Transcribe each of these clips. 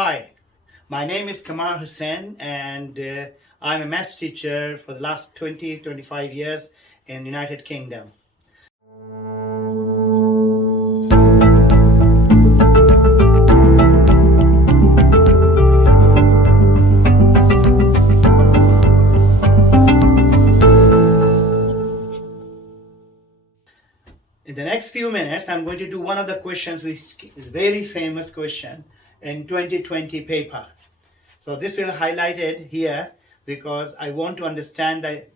Hi, my name is Kamar Hussain and I'm a maths teacher for the last 25 years in United Kingdom. In the next few minutes, I'm going to do one of the questions which is a very famous question in 2020 paper. So this will highlight it here because I want to understand the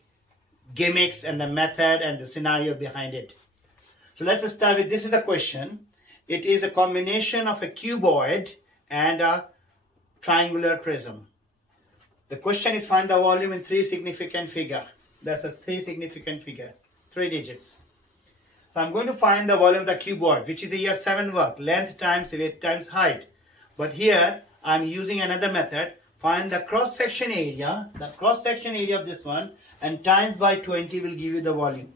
gimmicks and the method and the scenario behind it. So let's start with, this is the question. It is a combination of a cuboid and a triangular prism. The question is find the volume in three significant figure. That's a three significant figure, 3 digits. So I'm going to find the volume of the cuboid, which is a year 7 work, length times width times height. But here I'm using another method. Find the cross-section area of this one, and times by 20 will give you the volume.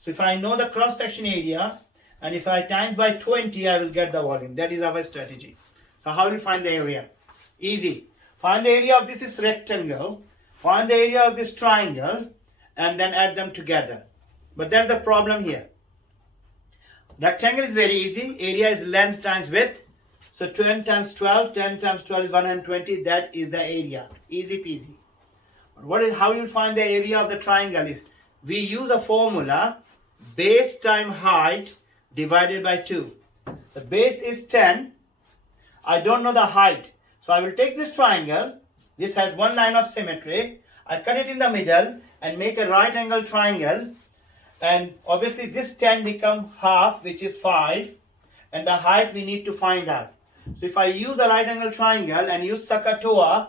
So if I know the cross-section area, and if I times by 20, I will get the volume. That is our strategy. So how do you find the area? Easy. Find the area of this is rectangle, find the area of this triangle, and then add them together. But there's a problem here. Rectangle is very easy. Area is length times width. So 10 times 12 is 120. That is the area. Easy peasy. How you find the area of the triangle is, we use a formula, base times height divided by 2. The base is 10. I don't know the height. So I will take this triangle. This has one line of symmetry. I cut it in the middle and make a right angle triangle. And obviously this 10 become half, which is 5. And the height we need to find out. So if I use a right angle triangle and use Sakatoa,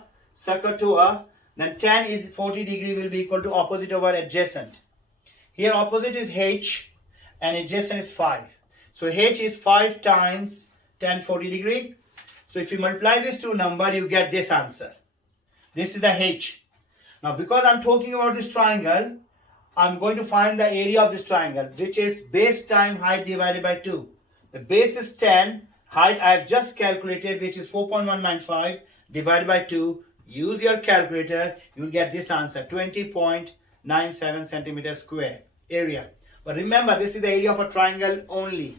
then tan is 40 degree will be equal to opposite over adjacent. Here opposite is H and adjacent is 5. So H is 5 times tan 40 degree. So if you multiply these two numbers, you get this answer. This is the H. Now because I'm talking about this triangle, I'm going to find the area of this triangle, which is base times height divided by 2. The base is 10. Height I have just calculated, which is 4.195 divided by 2. Use your calculator, you will get this answer, 20.97 centimeters square area. But remember, this is the area of a triangle only.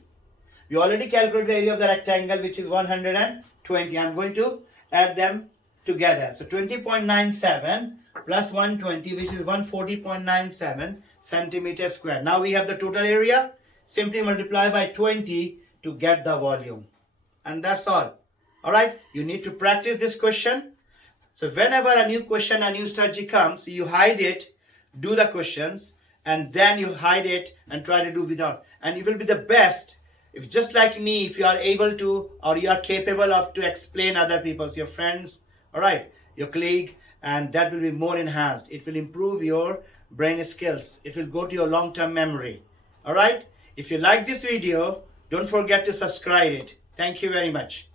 We already calculated the area of the rectangle, which is 120. I'm going to add them together. So 20.97 plus 120, which is 140.97 centimeters square. Now we have the total area. Simply multiply by 20 to get the volume. And that's all. Alright, you need to practice this question. So whenever a new question, a new strategy comes, you hide it, do the questions, and then you hide it and try to do without. And you will be the best if, just like me, if you are able to, or you are capable of to explain other people's, your friends, alright, your colleague, and that will be more enhanced. It will improve your brain skills. It will go to your long-term memory. Alright, if you like this video, don't forget to subscribe it. Thank you very much.